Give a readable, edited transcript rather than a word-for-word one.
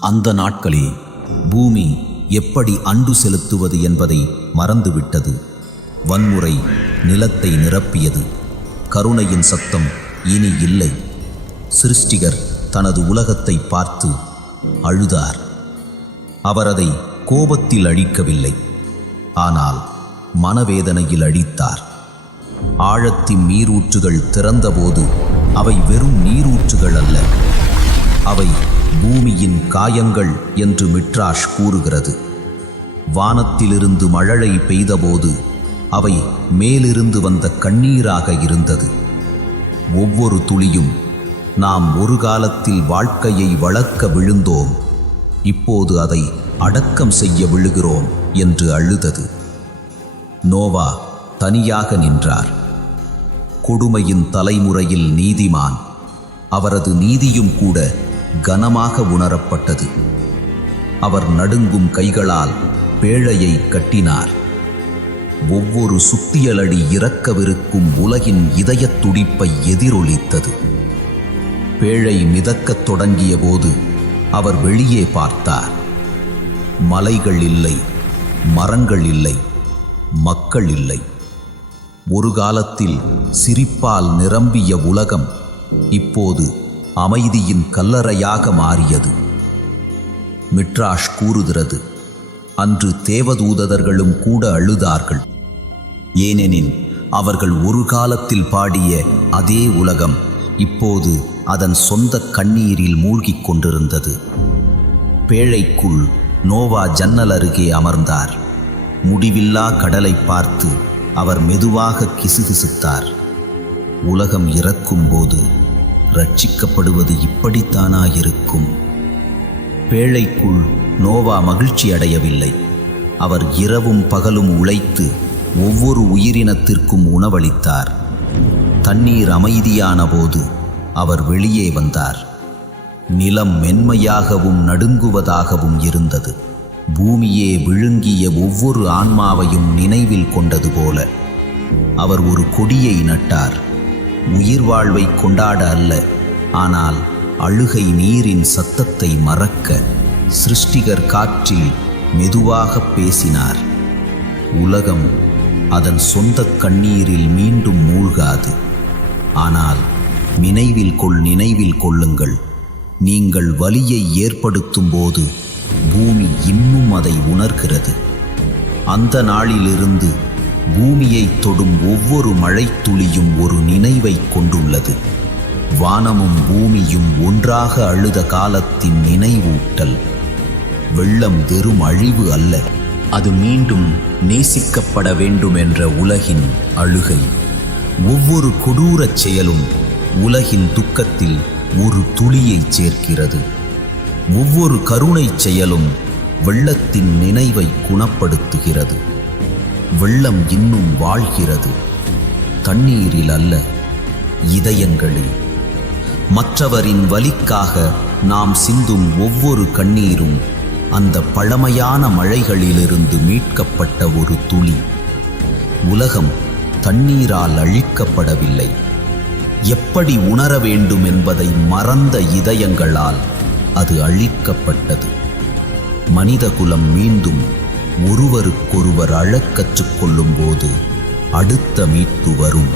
அந்த நாட்களில் பூமி எப்படி அன்பு செலுத்துவது என்பதை மறந்துவிட்டது. வன்முறை நிலத்தை நிரப்பியது. கருணையின் சத்தம் இனி இல்லை. சிருஷ்டிகர் தனது உலகத்தை பார்த்து அழுதார். அவர் அதை கோபத்தில் அழிக்கவில்லை, ஆனால் மனவேதனையில் அழித்தார். ஆழத்தின் நீரூற்றுகள் திறந்தபோது அவை வெறும் நீரூற்றுகள் அல்ல, அவை பூமியின் காயங்கள் என்று மிட்ராஷ் கூறுகிறது. வானத்திலிருந்து மழை பெய்தபோது அவை மேலிருந்து வந்த கண்ணீராக இருந்தது. ஒவ்வொரு துளியும் நாம் ஒரு காலத்தில் வாழ்க்கையை வளர்க்க விழுந்தோம், இப்போது அதை அடக்கம் செய்ய விழுகிறோம் என்று அழுதது. நோவா தனியாக நின்றார். கொடுமையின் தலைமுறையில் நீதிமான். அவரது நீதியும் கூட கனமாக உணரப்பட்டது. அவர் நடுங்கும் கைகளால் பேழையை கட்டினார். ஒவ்வொரு சுத்தியலடி இறக்கவிருக்கும் உலகின் இதயத் துடிப்பை எதிரொலித்தது. பேழை மிதக்கத் தொடங்கிய போது அவர் வெளியே பார்த்தார். மலைகள் இல்லை, மரங்கள் இல்லை, மக்கள் இல்லை. ஒரு காலத்தில் சிரிப்பால் நிரம்பிய உலகம் இப்போது அமைதியின் கல்லறையாக மாறியது. மிட்ராஷ் கூறுகிறது, அன்று தேவதூதர்களும் கூட அழுதார்கள். ஏனெனில் அவர்கள் ஒரு காலத்தில் பாடிய அதே உலகம் இப்போது அதன் சொந்த கண்ணீரில் மூழ்கிக் கொண்டிருந்தது. பேழைக்குள் நோவா ஜன்னல் அருகே அமர்ந்தார். முடிவில்லா கடலை பார்த்து அவர் மெதுவாக கிசுகிசுத்தார். உலகம் இறக்கும்போது ரட்சிக்கப்படுவது இப்படித்தானா இருக்கும்? பேழைக்குள் நோவா மகிழ்ச்சி அடையவில்லை. அவர் இரவும் பகலும் உழைத்து ஒவ்வொரு உயிரினத்திற்கும் உணவளித்தார். தண்ணீர் அமைதியான போது அவர் வெளியே வந்தார். நிலம் மென்மையாகவும் நடுங்குவதாகவும் இருந்தது. பூமியே விழுங்கிய ஒவ்வொரு ஆன்மாவையும் நினைவில் கொண்டது போல அவர் ஒரு கொடியை நட்டார். உயிர் வாழ்வை கொண்டாட அல்ல, ஆனால் அழுகை நீரின் சத்தத்தை மறக்க. சிருஷ்டிகர் காற்றில் மெதுவாக பேசினார். உலகம் அதன் சொந்த கண்ணீரில் மீண்டும் மூழ்காது. ஆனால் நினைவில் கொள்ளுங்கள், நீங்கள் வலியை ஏற்படுத்தும் போது பூமி இன்னும் அதை உணர்கிறது. அந்த நாளிலிருந்து பூமியை தொடும் ஒவ்வொரு மழைத்துளியும் ஒரு நினைவை கொண்டுள்ளது. வானமும் பூமியும் ஒன்றாக அழுத காலத்தின் நினைவூட்டல். வெள்ளம் வெறும் அழிவு அல்ல, அது மீண்டும் நேசிக்கப்பட வேண்டும் என்ற உலகின் அழுகை. ஒவ்வொரு கொடூரச் செயலும் உலகின் துக்கத்தில் ஒரு துளியை சேர்க்கிறது. ஒவ்வொரு கருணை செயலும் வெள்ளத்தின் நினைவை குணப்படுத்துகிறது. வெள்ளம் இன்னும் வாழ்கிறது, தண்ணீரில் அல்ல, இதயங்களில். மற்றவரின் வலிக்காக நாம் சிந்தும் ஒவ்வொரு கண்ணீரும் அந்த பழமையான மழைகளிலிருந்து மீட்கப்பட்ட ஒரு துளி. உலகம் தண்ணீரால் அழிக்கப்படவில்லை, எப்படி உணர வேண்டும் என்பதை மறந்த இதயங்களால் அது அழிக்கப்பட்டது. மனிதகுலம் மீண்டும் ஒருவருக்கொருவர் அழக் கற்றுக்கொள்ளும் போது அடுத்த மீட்பு வரும்.